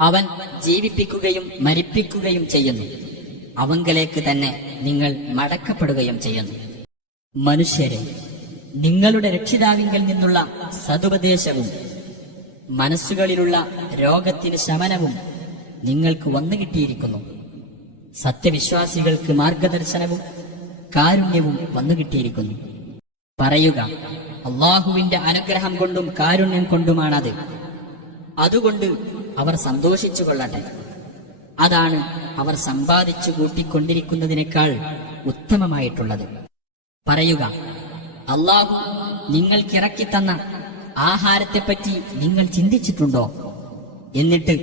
അവൻ ജീവിപ്പിക്കുകയും മരിപ്പിക്കുകയും ചെയ്യുന്നു. അവങ്കലേക്ക് തന്നെ നിങ്ങൾ മടക്കപ്പെടുകയും ചെയ്യുന്നു. മനുഷ്യരെ, നിങ്ങളുടെ രക്ഷിതാവിങ്കിൽ നിന്നുള്ള സതുപദേശവും മനസ്സുകളിലുള്ള രോഗത്തിന് ശമനവും നിങ്ങൾക്ക് വന്നു കിട്ടിയിരിക്കുന്നു. സത്യവിശ്വാസികൾക്ക് മാർഗദർശനവും കാരുണ്യവും വന്നു കിട്ടിയിരിക്കുന്നു. പറയുക, അള്ളാഹുവിന്റെ അനുഗ്രഹം കൊണ്ടും കാരുണ്യം കൊണ്ടുമാണത്. അതുകൊണ്ട് അവർ സന്തോഷിച്ചു കൊള്ളട്ടെ. അതാണ് അവർ സമ്പാദിച്ചു കൂട്ടിക്കൊണ്ടിരിക്കുന്നതിനേക്കാൾ ഉത്തമമായിട്ടുള്ളത്. പറയുക, അള്ളാഹു നിങ്ങൾക്കിറക്കി തന്ന ആഹാരത്തെപ്പറ്റി നിങ്ങൾ ചിന്തിച്ചിട്ടുണ്ടോ? എന്നിട്ട്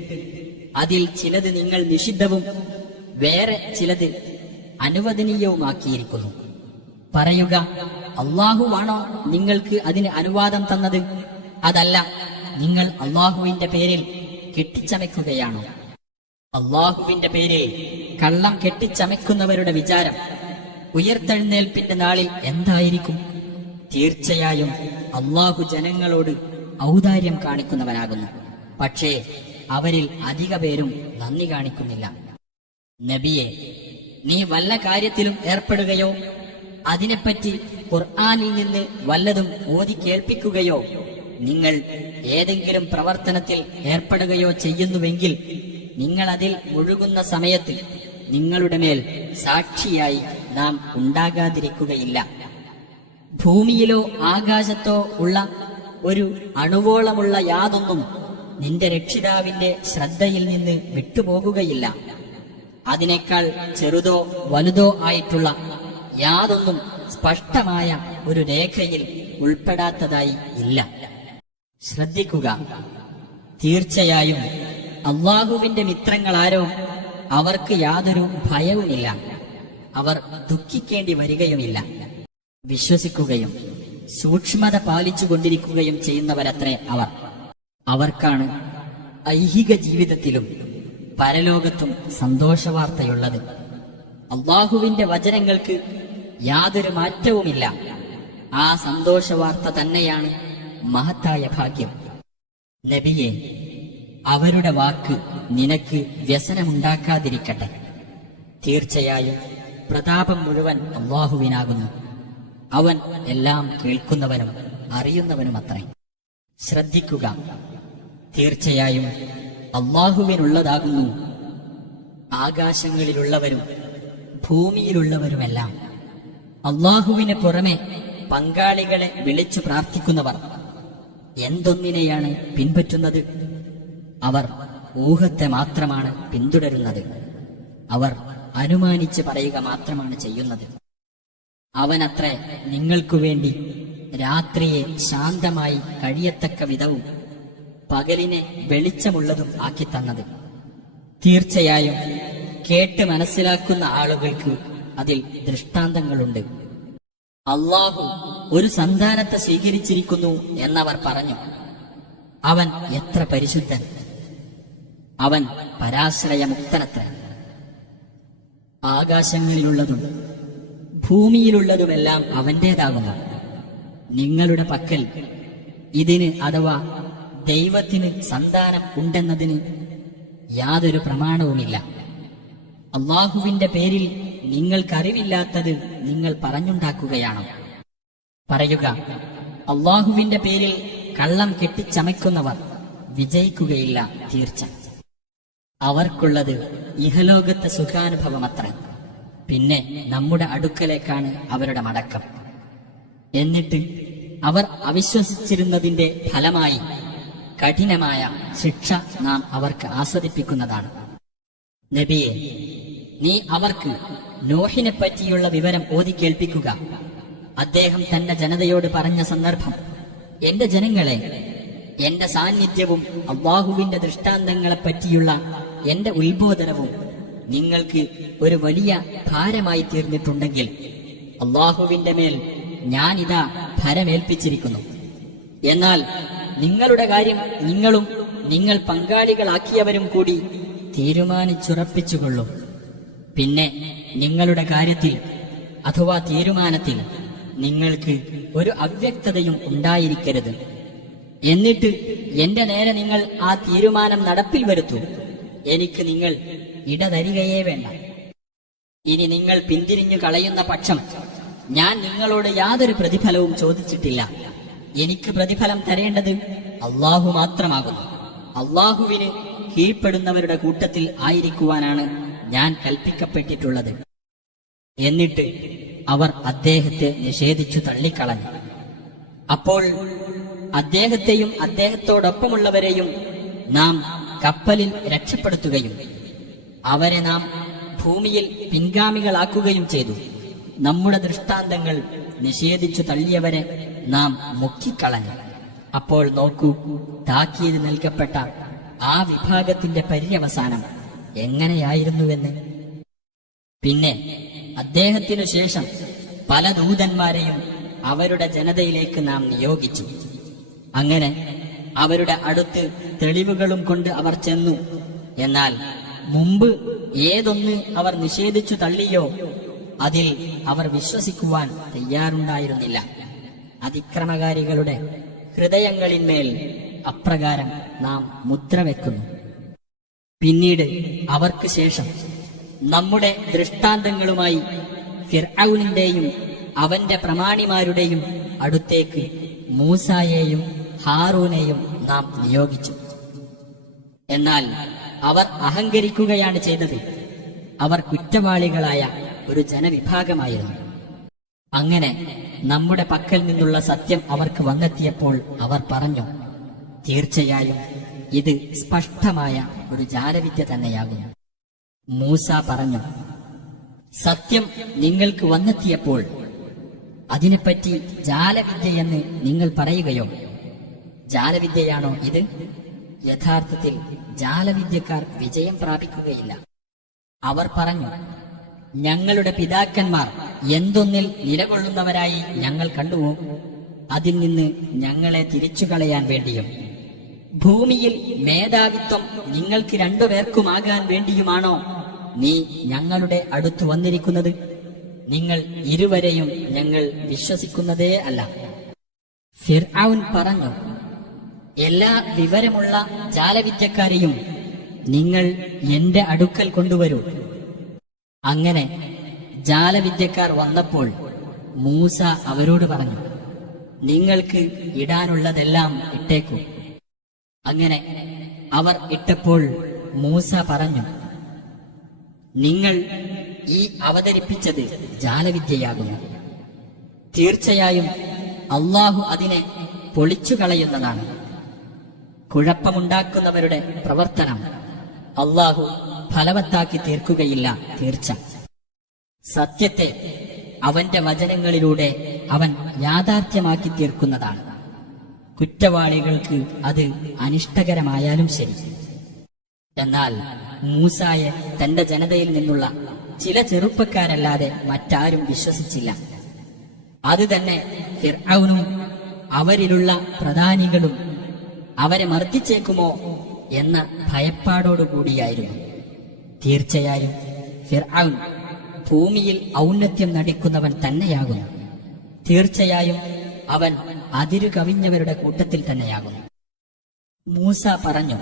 അതിൽ ചിലത് നിങ്ങൾ നിഷിദ്ധവും വേറെ ചിലത് അനുവദനീയവുമാക്കിയിരിക്കുന്നു. പറയുക, അള്ളാഹുവാണോ നിങ്ങൾക്ക് അതിന് അനുവാദം തന്നത്? അതല്ല, നിങ്ങൾ അള്ളാഹുവിന്റെ പേരിൽ കെട്ടിച്ചമയ്ക്കുകയാണോ? അള്ളാഹുവിന്റെ പേരിൽ കള്ളം കെട്ടിച്ചമയ്ക്കുന്നവരുടെ വിചാരം ഉയർത്തെഴുന്നേൽപ്പിന്റെ നാളിൽ എന്തായിരിക്കും? തീർച്ചയായും അള്ളാഹു ജനങ്ങളോട് ഔദാര്യം കാണിക്കുന്നവനാകുന്നു. പക്ഷേ അവരിൽ അധിക പേരും നന്ദി കാണിക്കുന്നില്ല. നബിയെ, നീ വല്ല കാര്യത്തിലും ഏർപ്പെടുകയോ അതിനെപ്പറ്റി ഖുർആനിൽ നിന്ന് വല്ലതും ഓതി കേൾപ്പിക്കുകയോ നിങ്ങൾ ഏതെങ്കിലും പ്രവർത്തനത്തിൽ ഏർപ്പെടുകയോ ചെയ്യുന്നുവെങ്കിൽ നിങ്ങൾ അതിൽ മുഴുകുന്ന സമയത്ത് നിങ്ങളുടെ മേൽ സാക്ഷിയായി നാം ഉണ്ടാകാതിരിക്കുകയില്ല. ഭൂമിയിലോ ആകാശത്തോ ഉള്ള ഒരു അണുവോളമുള്ള യാതൊന്നും നിന്റെ രക്ഷിതാവിന്റെ ശ്രദ്ധയിൽ നിന്ന് വിട്ടുപോകുകയില്ല. അതിനേക്കാൾ ചെറുതോ വലുതോ ആയിട്ടുള്ള യാതൊന്നും സ്പഷ്ടമായ ഒരു രേഖയിൽ ഉൾപ്പെടാത്തതായി ഇല്ല. ശ്രദ്ധിക്കുക, തീർച്ചയായും അള്ളാഹുവിന്റെ മിത്രങ്ങളാരോ അവർക്ക് യാതൊരു ഭയവുമില്ല. അവർ ദുഃഖിക്കേണ്ടി വരികയുമില്ല. വിശ്വസിക്കുകയും സൂക്ഷ്മത പാലിച്ചുകൊണ്ടിരിക്കുകയും ചെയ്യുന്നവരത്രേ അവർ. അവർക്കാണ് ഐഹിക ജീവിതത്തിലും പരലോകത്തും സന്തോഷവാർത്തയുള്ളത്. അള്ളാഹുവിന്റെ വചനങ്ങൾക്ക് യാതൊരു മാറ്റവുമില്ല. ആ സന്തോഷവാർത്ത തന്നെയാണ് മഹത്തായ ഭാഗ്യം. നബിയെ, അവരുടെ വാക്ക് നിനക്ക് വ്യസനമുണ്ടാക്കാതിരിക്കട്ടെ. തീർച്ചയായും പ്രതാപം മുഴുവൻ അള്ളാഹുവിനാകുന്നു. അവൻ എല്ലാം കേൾക്കുന്നവനും അറിയുന്നവനുമത്രേ. ശ്രദ്ധിക്കുക, തീർച്ചയായും അള്ളാഹുവിനുള്ളതാകുന്നു ആകാശങ്ങളിലുള്ളവരും ഭൂമിയിലുള്ളവരുമെല്ലാം. അള്ളാഹുവിന് പുറമെ പങ്കാളികളെ വിളിച്ചു പ്രാർത്ഥിക്കുന്നവർ എന്തൊന്നിനെയാണ് പിൻപറ്റുന്നത്? അവർ ഊഹത്തെ മാത്രമാണ് പിന്തുടരുന്നത്. അവർ അനുമാനിച്ച് പറയുക മാത്രമാണ് ചെയ്യുന്നത്. അവനത്രേ നിങ്ങൾക്കു വേണ്ടി രാത്രിയെ ശാന്തമായി കഴിയത്തക്ക വിധവും പകലിനെ വെളിച്ചമുള്ളതും ആക്കിത്തന്നത്. തീർച്ചയായും കേട്ട് മനസ്സിലാക്കുന്ന ആളുകൾക്ക് അതിൽ ദൃഷ്ടാന്തങ്ങളുണ്ട്. അള്ളാഹു ഒരു സന്താനത്തെ സ്വീകരിച്ചിരിക്കുന്നു എന്നവർ പറഞ്ഞു. അവൻ എത്ര പരിശുദ്ധൻ! അവൻ പരാശ്രയമുക്തനത്ര. ആകാശങ്ങളിലുള്ളതും ഭൂമിയിലുള്ളതുമെല്ലാം അവന്റേതാകുന്നു. നിങ്ങളുടെ പക്കൽ ഇതിന് അഥവാ ദൈവത്തിന് സന്താനം ഉണ്ടെന്നതിന് യാതൊരു പ്രമാണവുമില്ല. അള്ളാഹുവിന്റെ പേരിൽ നിങ്ങൾക്കറിവില്ലാത്തത് നിങ്ങൾ പറഞ്ഞുണ്ടാക്കുകയാണോ? പറയുക, അള്ളാഹുവിന്റെ പേരിൽ കള്ളം കെട്ടിച്ചമയ്ക്കുന്നവർ വിജയിക്കുകയില്ല. തീർച്ച അവർക്കുള്ളത് ഇഹലോകത്തെ സുഖാനുഭവമത്ര. പിന്നെ നമ്മുടെ അടുക്കലേക്കാണ് അവരുടെ മടക്കം. എന്നിട്ട് അവർ അവിശ്വസിച്ചിരുന്നതിന്റെ ഫലമായി കഠിനമായ ശിക്ഷ നാം അവർക്ക് ആസ്വദിപ്പിക്കുന്നതാണ്. നബിയെ, നീ അവർക്ക് നോഹിനെ പറ്റിയുള്ള വിവരം ഓതി കേൾപ്പിക്കുക. അദ്ദേഹം തന്റെ ജനതയോട് പറഞ്ഞ സന്ദർഭം: എന്റെ ജനങ്ങളെ, എന്റെ സാന്നിധ്യവും അള്ളാഹുവിന്റെ ദൃഷ്ടാന്തങ്ങളെപ്പറ്റിയുള്ള എന്റെ ഉത്ബോധനവും നിങ്ങൾക്ക് ഒരു വലിയ ഭാരമായി തീർന്നിട്ടുണ്ടെങ്കിൽ അള്ളാഹുവിന്റെ മേൽ ഞാനിതാ ഭരമേൽപ്പിച്ചിരിക്കുന്നു. എന്നാൽ നിങ്ങളുടെ കാര്യം നിങ്ങളും നിങ്ങൾ പങ്കാളികളാക്കിയവരും കൂടി തീരുമാനിച്ചുറപ്പിച്ചുകൊള്ളും. പിന്നെ നിങ്ങളുടെ കാര്യത്തിൽ അഥവാ തീരുമാനത്തിൽ നിങ്ങൾക്ക് ഒരു അവ്യക്തതയും ഉണ്ടായിരിക്കരുത്. എന്നിട്ട് എന്റെ നേരെ നിങ്ങൾ ആ തീരുമാനം നടപ്പിൽ വരുത്തൂ. എനിക്ക് നിങ്ങൾ ഇടതരികയേ വേണ്ട. ഇനി നിങ്ങൾ പിന്തിരിഞ്ഞു കളയുന്ന പക്ഷം ഞാൻ നിങ്ങളോട് യാതൊരു പ്രതിഫലവും ചോദിച്ചിട്ടില്ല. എനിക്ക് പ്രതിഫലം തരേണ്ടത് അള്ളാഹു മാത്രമാകുന്നു. അള്ളാഹുവിന് കീഴ്പ്പെടുന്നവരുടെ കൂട്ടത്തിൽ ആയിരിക്കുവാനാണ് ഞാൻ കൽപ്പിക്കപ്പെട്ടിട്ടുള്ളത്. എന്നിട്ട് അവർ അദ്ദേഹത്തെ നിഷേധിച്ചു തള്ളിക്കളഞ്ഞു. അപ്പോൾ അദ്ദേഹത്തെയും അദ്ദേഹത്തോടൊപ്പമുള്ളവരെയും നാം കപ്പലിൽ രക്ഷപ്പെടുത്തുകയും അവരെ നാം ഭൂമിയിൽ പിൻഗാമികളാക്കുകയും ചെയ്തു. നമ്മുടെ ദൃഷ്ടാന്തങ്ങൾ നിഷേധിച്ചു തള്ളിയവരെ നാം മുക്കിക്കളഞ്ഞു. അപ്പോൾ നോക്കൂ, താക്കീത് നൽകപ്പെട്ട ആ വിഭാഗത്തിന്റെ പര്യവസാനം എങ്ങനെയായിരുന്നുവെന്ന്. പിന്നെ അദ്ദേഹത്തിനു ശേഷം പല ദൂതന്മാരെയും അവരുടെ ജനതയിലേക്ക് നാം നിയോഗിച്ചു. അങ്ങനെ അവരുടെ അടുത്ത് തെളിവുകളും കൊണ്ട് അവർ ചെന്നു. എന്നാൽ മുമ്പ് ഏതൊന്ന് അവർ നിഷേധിച്ചു തള്ളിയോ അതിൽ അവർ വിശ്വസിക്കുവാൻ തയ്യാറുണ്ടായിരുന്നില്ല. അതിക്രമകാരികളുടെ ഹൃദയങ്ങളിന്മേൽ അപ്രകാരം നാം മുദ്ര വെക്കുന്നു. പിന്നീട് അവർക്ക് ശേഷം നമ്മുടെ ദൃഷ്ടാന്തങ്ങളുമായി ഫിർഔനിന്റെയും അവന്റെ പ്രമാണിമാരുടെയും അടുത്തേക്ക് മൂസായെയും ഹാറൂനെയും നാം നിയോഗിച്ചു. എന്നാൽ അവർ അഹങ്കരിക്കുകയാണ് ചെയ്തത്. അവർ കുറ്റവാളികളായ ഒരു ജനവിഭാഗമായിരുന്നു. അങ്ങനെ നമ്മുടെ പക്കൽ നിന്നുള്ള സത്യം അവർക്ക് വന്നെത്തിയപ്പോൾ അവർ പറഞ്ഞു, തീർച്ചയായും ഇത് സ്പഷ്ടമായ ഒരു ജാലവിദ്യ തന്നെയാകുന്നു. മൂസ പറഞ്ഞു, സത്യം നിങ്ങൾക്ക് വന്നെത്തിയപ്പോൾ അതിനെപ്പറ്റി ജാലവിദ്യയെന്ന് നിങ്ങൾ പറയുകയോ? ജാലവിദ്യയാണോ ഇത്? യഥാർത്ഥത്തിൽ ജാലവിദ്യക്കാർ വിജയം പ്രാപിക്കുകയില്ല. അവർ പറഞ്ഞു, ഞങ്ങളുടെ പിതാക്കന്മാർ എന്തൊന്നിൽ നിലകൊള്ളുന്നവരായി ഞങ്ങൾ കണ്ടുവോ, അതിൽ നിന്ന് ഞങ്ങളെ തിരിച്ചുകളയാൻ വേണ്ടിയും ഭൂമിയിൽ മേധാവിത്വം നിങ്ങൾക്ക് രണ്ടുപേർക്കുമാകാൻ വേണ്ടിയുമാണോ നീ ഞങ്ങളുടെ അടുത്ത് വന്നിരിക്കുന്നത്? നിങ്ങൾ ഇരുവരെയും ഞങ്ങൾ വിശ്വസിക്കുന്നതേ അല്ല. ഫിർഔൻ പറഞ്ഞു, എല്ലാ വിവരമുള്ള ജാലവിദ്യക്കാരെയും നിങ്ങൾ എന്റെ അടുക്കൽ കൊണ്ടുവരൂ. അങ്ങനെ ജാലവിദ്യക്കാർ വന്നപ്പോൾ മൂസ അവരോട് പറഞ്ഞു, നിങ്ങൾക്ക് ഇടാനുള്ളതെല്ലാം ഇട്ടേക്കൂ. അങ്ങനെ അവർ ഇട്ടപ്പോൾ മൂസ പറഞ്ഞു, നിങ്ങൾ ഈ അവതരിപ്പിച്ചത് ജാലവിദ്യയാകുന്നു. തീർച്ചയായും അള്ളാഹു അതിനെ പൊളിച്ചു കളയുന്നതാണ്. കുഴപ്പമുണ്ടാക്കുന്നവരുടെ പ്രവർത്തനം അള്ളാഹു ഫലവത്താക്കി തീർക്കുകയില്ല. തീർച്ച സത്യത്തെ അവന്റെ വചനങ്ങളിലൂടെ അവൻ യാഥാർത്ഥ്യമാക്കി തീർക്കുന്നതാണ്. കുറ്റവാളികൾക്ക് അത് അനിഷ്ടകരമായാലും ശരി. എന്നാൽ മൂസായെ തന്റെ ജനതയിൽ നിന്നുള്ള ചില ചെറുപ്പക്കാരല്ലാതെ മറ്റാരും വിശ്വസിച്ചില്ല. അത് തന്നെ ഫിർഔനും അവരിലുള്ള പ്രധാനികളും അവരെ മർദ്ദിച്ചേക്കുമോ എന്ന ഭയപ്പാടോടുകൂടിയായിരുന്നു. തീർച്ചയായും ഫിർഔൻ ഭൂമിയിൽ ഔന്നത്യം നടിക്കുന്നവൻ തന്നെയാകുന്നു. തീർച്ചയായും അവൻ അതിരു കവിഞ്ഞവരുടെ കൂട്ടത്തിൽ തന്നെയാകുന്നു. മൂസ പറഞ്ഞു,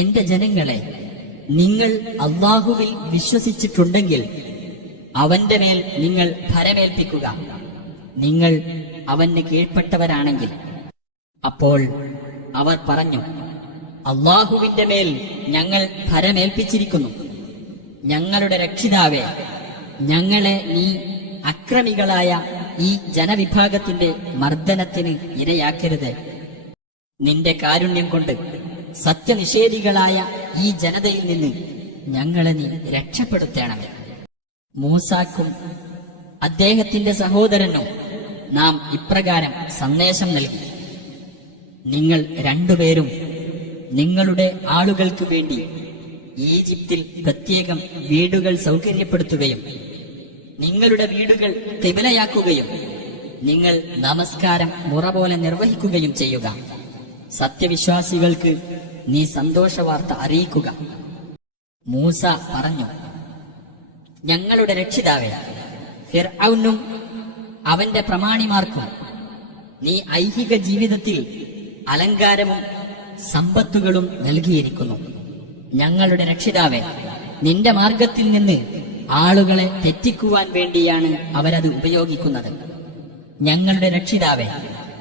എന്റെ ജനങ്ങളെ, നിങ്ങൾ അള്ളാഹുവിൽ വിശ്വസിച്ചിട്ടുണ്ടെങ്കിൽ അവന്റെ മേൽ നിങ്ങൾ ഭരമേൽപ്പിക്കുക, നിങ്ങൾ അവന് കീഴ്പ്പെട്ടവരാണെങ്കിൽ. അപ്പോൾ അവർ പറഞ്ഞു, അള്ളാഹുവിന്റെ മേൽ ഞങ്ങൾ ഭരമേൽപ്പിച്ചിരിക്കുന്നു. ഞങ്ങളുടെ രക്ഷിതാവേ, ഞങ്ങളെ നീ അക്രമികളായ ഈ ജനവിഭാഗത്തിന്റെ മർദ്ദനത്തിന് ഇരയാക്കരുത്. നിന്റെ കാരുണ്യം കൊണ്ട് സത്യനിഷേധികളായ ഈ ജനതയിൽ നിന്ന് ഞങ്ങളെ നീ രക്ഷപ്പെടുത്തണമേ. മൂസാക്കും അദ്ദേഹത്തിന്റെ സഹോദരനും നാം ഇപ്രകാരം സന്ദേശം നൽകി, നിങ്ങൾ രണ്ടുപേരും നിങ്ങളുടെ ആളുകൾക്ക് വേണ്ടി ഈജിപ്തിൽ പ്രത്യേകം വീടുകൾ സൗകര്യപ്പെടുത്തുകയും നിങ്ങളുടെ വീടുകൾ ഖിബലയാക്കുകയും നിങ്ങൾ നമസ്കാരം മുറ പോലെ നിർവഹിക്കുകയും ചെയ്യുക. സത്യവിശ്വാസികൾക്ക് നീ സന്തോഷവാർത്ത അറിയിക്കുക. മൂസ പറഞ്ഞു, ഞങ്ങളുടെ രക്ഷിതാവേ, ഫിർഔനും അവന്റെ പ്രമാണിമാർക്കും നീ ഐഹിക ജീവിതത്തിൽ അലങ്കാരവും സമ്പത്തുകളും നൽകിയിരിക്കുന്നു. ഞങ്ങളുടെ രക്ഷിതാവേ, നിന്റെ മാർഗത്തിൽ നിന്ന് ആളുകളെ തെറ്റിക്കുവാൻ വേണ്ടിയാണ് അവരത് ഉപയോഗിക്കുന്നത്. ഞങ്ങളുടെ രക്ഷിതാവേ,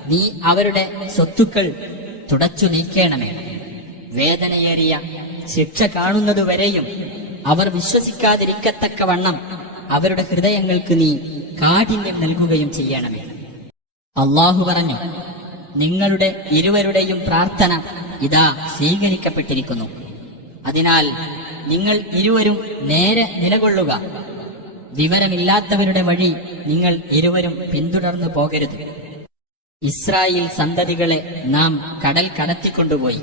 നീ അവരുടെ സ്വത്തുക്കൾ തുടച്ചു നീക്കേണമേ. വേദനയേറിയ ശിക്ഷ കാണുന്നതുവരെയും അവർ വിശ്വസിക്കാതിരിക്കത്തക്കവണ്ണം അവരുടെ ഹൃദയങ്ങൾക്ക് നീ കാഠിന്യം നൽകുകയും ചെയ്യണമേ. അള്ളാഹു പറഞ്ഞു, നിങ്ങളുടെ ഇരുവരുടെയും പ്രാർത്ഥന ഇതാ സ്വീകരിക്കപ്പെട്ടിരിക്കുന്നു. അതിനാൽ നിങ്ങൾ ഇരുവരും നേരെ നിലകൊള്ളുക. വിവരമില്ലാത്തവരുടെ വഴി നിങ്ങൾ ഇരുവരും പിന്തുടർന്നു പോകരുത്. ഇസ്രായേൽ സന്തതികളെ നാം കടൽ കടത്തിക്കൊണ്ടുപോയി.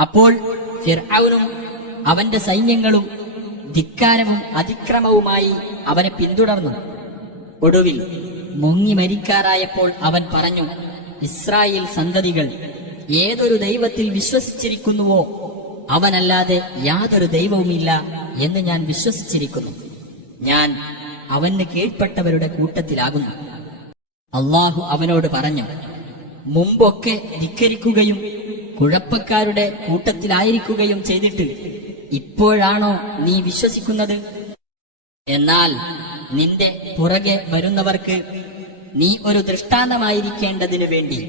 അപ്പോൾ ഫിർഔനും അവന്റെ സൈന്യങ്ങളും ധിക്കാരവും അതിക്രമവുമായി അവനെ പിന്തുടർന്നു. ഒടുവിൽ മുങ്ങി മരിക്കാറായപ്പോൾ അവൻ പറഞ്ഞു, ഇസ്രായേൽ സന്തതികൾ ഏതൊരു ദൈവത്തിൽ വിശ്വസിച്ചിരിക്കുന്നുവോ അവനല്ലാതെ യാതൊരു ദൈവവുമില്ല എന്ന് ഞാൻ വിശ്വസിച്ചിരിക്കുന്നു. ഞാൻ അവന് കീഴ്പ്പെട്ടവരുടെ കൂട്ടത്തിലാകുന്നു. അള്ളാഹു അവനോട് പറഞ്ഞു, മുമ്പൊക്കെ ധിക്കരിക്കുകയും കുഴപ്പക്കാരുടെ കൂട്ടത്തിലായിരിക്കുകയും ചെയ്തിട്ട് ഇപ്പോഴാണോ നീ വിശ്വസിക്കുന്നത്? എന്നാൽ നിന്റെ പുറകെ വരുന്നവർക്ക് നീ ഒരു ദൃഷ്ടാന്തമായിരിക്കേണ്ടതിനു വേണ്ടി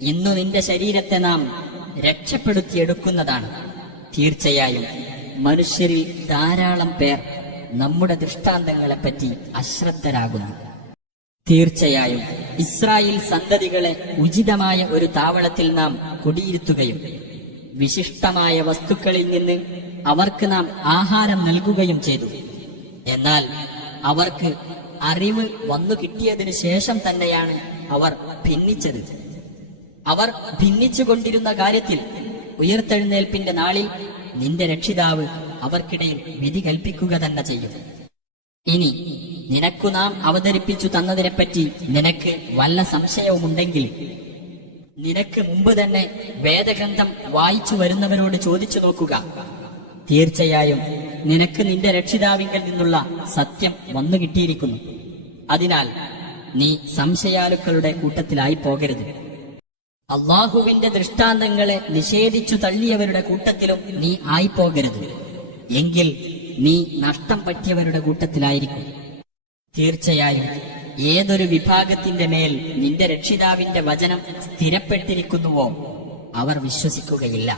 ഇന്നു നിന്റെ ശരീരത്തെ നാം രക്ഷപ്പെടുത്തിയെടുക്കുന്നതാണ്. തീർച്ചയായും മനുഷ്യരിൽ ധാരാളം പേർ നമ്മുടെ ദൃഷ്ടാന്തങ്ങളെപ്പറ്റി അശ്രദ്ധരാകുന്നു. തീർച്ചയായും ഇസ്രായേൽ സന്തതികളെ ഉചിതമായ ഒരു താവളത്തിൽ നാം കുടിയിരുത്തുകയും വിശിഷ്ടമായ വസ്തുക്കളിൽ നിന്ന് അവർക്ക് നാം ആഹാരം നൽകുകയും ചെയ്തു. എന്നാൽ അവർക്ക് അറിവ് വന്നു കിട്ടിയതിനു ശേഷം തന്നെയാണ് അവർ ഭിന്നിച്ചത്. അവർ ഭിന്നിച്ചുകൊണ്ടിരുന്ന കാര്യത്തിൽ ഉയർത്തെഴുന്നേൽപ്പിന്റെ നാളിൽ നിന്റെ രക്ഷിതാവ് അവർക്കിടയിൽ വിധി കൽപ്പിക്കുക തന്നെ ചെയ്യും. ഇനി നിനക്കു നാം അവതരിപ്പിച്ചു തന്നതിനെപ്പറ്റി നിനക്ക് വല്ല സംശയവുമുണ്ടെങ്കിൽ നിനക്ക് മുമ്പ് തന്നെ വേദഗ്രന്ഥം വായിച്ചു വരുന്നവരോട് ചോദിച്ചു നോക്കുക. തീർച്ചയായും നിനക്ക് നിന്റെ രക്ഷിതാവിങ്കിൽ നിന്നുള്ള സത്യം വന്നു കിട്ടിയിരിക്കുന്നു. അതിനാൽ നീ സംശയാലുക്കളുടെ കൂട്ടത്തിലായി പോകരുത്. അള്ളാഹുവിന്റെ ദൃഷ്ടാന്തങ്ങളെ നിഷേധിച്ചു തള്ളിയവരുടെ കൂട്ടത്തിലും നീ ആയിപ്പോകരുത്. എങ്കിൽ നീ നഷ്ടം പറ്റിയവരുടെ കൂട്ടത്തിലായിരിക്കും. തീർച്ചയായും ഏതൊരു വിഭാഗത്തിന്റെ മേൽ നിന്റെ രക്ഷിതാവിന്റെ വചനം സ്ഥിരപ്പെട്ടിരിക്കുന്നുവോ അവർ വിശ്വസിക്കുകയില്ല.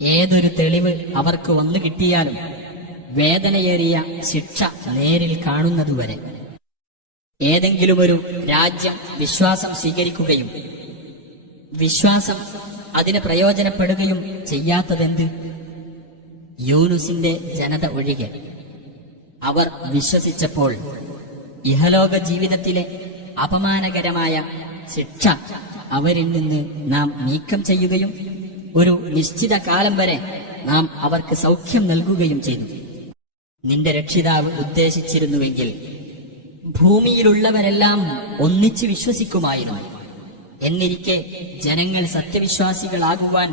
ഏതൊരു തെളിവ് അവർക്ക് വന്നു കിട്ടിയാലും വേദനയേറിയ ശിക്ഷ നേരിൽ കാണുന്നതുവരെ. ഏതെങ്കിലും ഒരു രാജ്യം വിശ്വാസം സ്വീകരിക്കുകയും വിശ്വാസം അതിന് പ്രയോജനപ്പെടുകയും ചെയ്യാത്തതെന്ത്? യൂനുസിന്റെ ജനത ഒഴികെ. അവർ വിശ്വസിച്ചപ്പോൾ ഇഹലോക ജീവിതത്തിലെ അപമാനകരമായ ശിക്ഷ അവരിൽ നിന്ന് നാം നീക്കം ചെയ്യുകയും ഒരു നിശ്ചിത കാലം വരെ നാം അവർക്ക് സൗഖ്യം നൽകുകയും ചെയ്തു. നിന്റെ രക്ഷിതാവ് ഉദ്ദേശിച്ചിരുന്നുവെങ്കിൽ ഭൂമിയിലുള്ളവരെല്ലാം ഒന്നിച്ച് വിശ്വസിക്കുമായിരുന്നു. എന്നിരിക്കെ ജനങ്ങൾ സത്യവിശ്വാസികളാകുവാൻ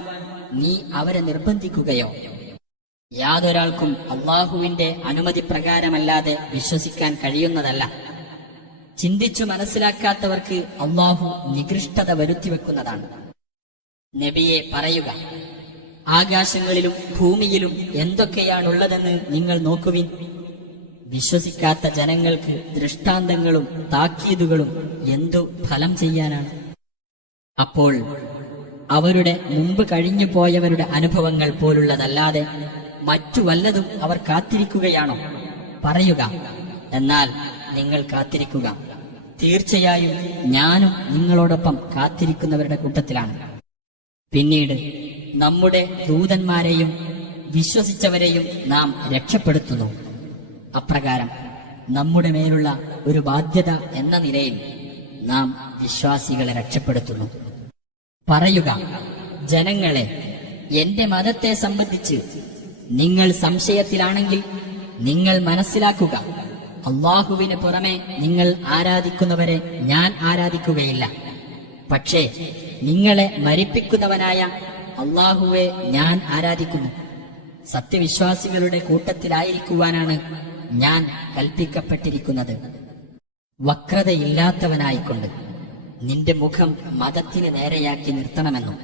നീ അവരെ നിർബന്ധിക്കുകയോ? യാതൊരാൾക്കും അള്ളാഹുവിന്റെ അനുമതി പ്രകാരമല്ലാതെ വിശ്വസിക്കാൻ കഴിയുന്നതല്ല. ചിന്തിച്ചു മനസ്സിലാക്കാത്തവർക്ക് അള്ളാഹു നികൃഷ്ടത വരുത്തിവെക്കുന്നതാണ്. നബിയെ പറയുക, ആകാശങ്ങളിലും ഭൂമിയിലും എന്തൊക്കെയാണുള്ളതെന്ന് നിങ്ങൾ നോക്കുവിൻ. വിശ്വസിക്കാത്ത ജനങ്ങൾക്ക് ദൃഷ്ടാന്തങ്ങളും താക്കീതുകളും എന്തു ഫലം ചെയ്യാനാണ്? അപ്പോൾ അവരുടെ മുമ്പ് കഴിഞ്ഞു പോയവരുടെ അനുഭവങ്ങൾ പോലുള്ളതല്ലാതെ മറ്റു വല്ലതും അവർ കാത്തിരിക്കുകയാണോ? പറയുക, എന്നാൽ നിങ്ങൾ കാത്തിരിക്കുക. തീർച്ചയായും ഞാനും നിങ്ങളോടൊപ്പം കാത്തിരിക്കുന്നവരുടെ കൂട്ടത്തിലാണ്. പിന്നീട് നമ്മുടെ ദൂതന്മാരെയും വിശ്വസിച്ചവരെയും നാം രക്ഷപ്പെടുത്തുന്നു. അപ്രകാരം നമ്മുടെ മേലുള്ള ഒരു ബാധ്യത എന്ന നിലയിൽ നാം വിശ്വാസികളെ രക്ഷപ്പെടുത്തുന്നു. പറയുക, ജനങ്ങളെ, എന്റെ മതത്തെ സംബന്ധിച്ച് നിങ്ങൾ സംശയത്തിലാണെങ്കിൽ നിങ്ങൾ മനസ്സിലാക്കുക, അള്ളാഹുവിന് പുറമെ നിങ്ങൾ ആരാധിക്കുന്നവരെ ഞാൻ ആരാധിക്കുകയില്ല. പക്ഷേ നിങ്ങളെ മരിപ്പിക്കുന്നവനായ അള്ളാഹുവെ ഞാൻ ആരാധിക്കുന്നു. സത്യവിശ്വാസികളുടെ കൂട്ടത്തിലായിരിക്കുവാനാണ് ഞാൻ കൽപ്പിക്കപ്പെട്ടിരിക്കുന്നത്. വക്രതയില്ലാത്തവനായിക്കൊണ്ട് നിന്റെ മുഖം മതത്തിന് നേരെയാക്കി നിർത്തണമെന്നും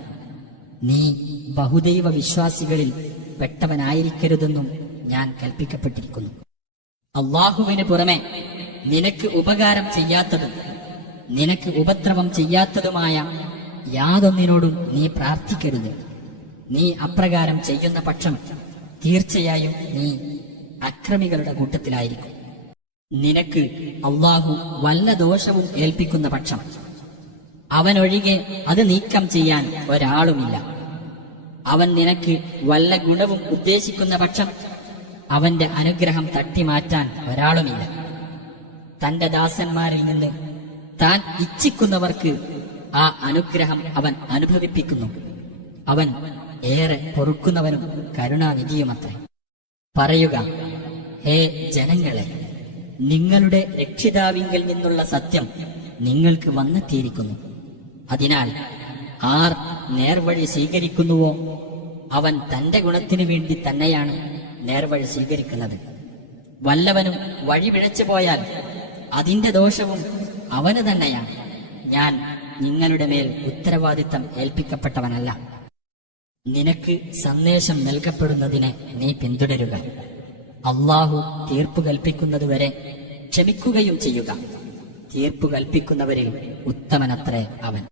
നീ ബഹുദൈവ വിശ്വാസികളിൽ പെട്ടവനായിരിക്കരുതെന്നും ഞാൻ കൽപ്പിക്കപ്പെട്ടിരിക്കുന്നു. അള്ളാഹുവിന് പുറമെ നിനക്ക് ഉപകാരം ചെയ്യാത്തതും നിനക്ക് ഉപദ്രവം ചെയ്യാത്തതുമായ യാതൊന്നിനോടും നീ പ്രാർത്ഥിക്കരുത്. നീ അപ്രകാരം ചെയ്യുന്ന പക്ഷം തീർച്ചയായും നീ അക്രമികളുടെ കൂട്ടത്തിലായിരിക്കും. നിനക്ക് അള്ളാഹു വല്ല ദോഷവും ഏൽപ്പിക്കുന്ന പക്ഷം അവനൊഴികെ അത് നീക്കം ചെയ്യാൻ ഒരാളുമില്ല. അവൻ നിനക്ക് വല്ല ഗുണവും ഉദ്ദേശിക്കുന്ന പക്ഷം അവന്റെ അനുഗ്രഹം തട്ടിമാറ്റാൻ ഒരാളുമില്ല. തന്റെ ദാസന്മാരിൽ നിന്ന് താൻ ഇച്ഛിക്കുന്നവർക്ക് ആ അനുഗ്രഹം അവൻ അനുഭവിപ്പിക്കുന്നു. അവൻ ഏറെ പൊറുക്കുന്നവനും കരുണാനിധിയുമത്രേ. പറയുക, ഹേ ജനങ്ങളെ, നിങ്ങളുടെ രക്ഷിതാവിങ്കിൽ നിന്നുള്ള സത്യം നിങ്ങൾക്ക് വന്നെത്തിയിരിക്കുന്നു. അതിനാൽ ആർ നേർവഴി സ്വീകരിക്കുന്നുവോ അവൻ തന്റെ ഗുണത്തിനു വേണ്ടി തന്നെയാണ് നേർവഴി സ്വീകരിക്കുന്നത്. വല്ലവനും വഴി പിഴച്ചു പോയാൽ അതിന്റെ ദോഷവും അവന് തന്നെയാണ്. ഞാൻ നിങ്ങളുടെ മേൽ ഉത്തരവാദിത്തം ഏൽപ്പിക്കപ്പെട്ടവനല്ല. നിനക്ക് സന്ദേശം നൽകപ്പെടുന്നതിനെ നീ പിന്തുടരുക. അള്ളാഹു തീർപ്പു കൽപ്പിക്കുന്നതുവരെ ക്ഷമിക്കുകയും ചെയ്യുക. തീർപ്പു കൽപ്പിക്കുന്നവരിൽ ഉത്തമനത്രേ അവൻ.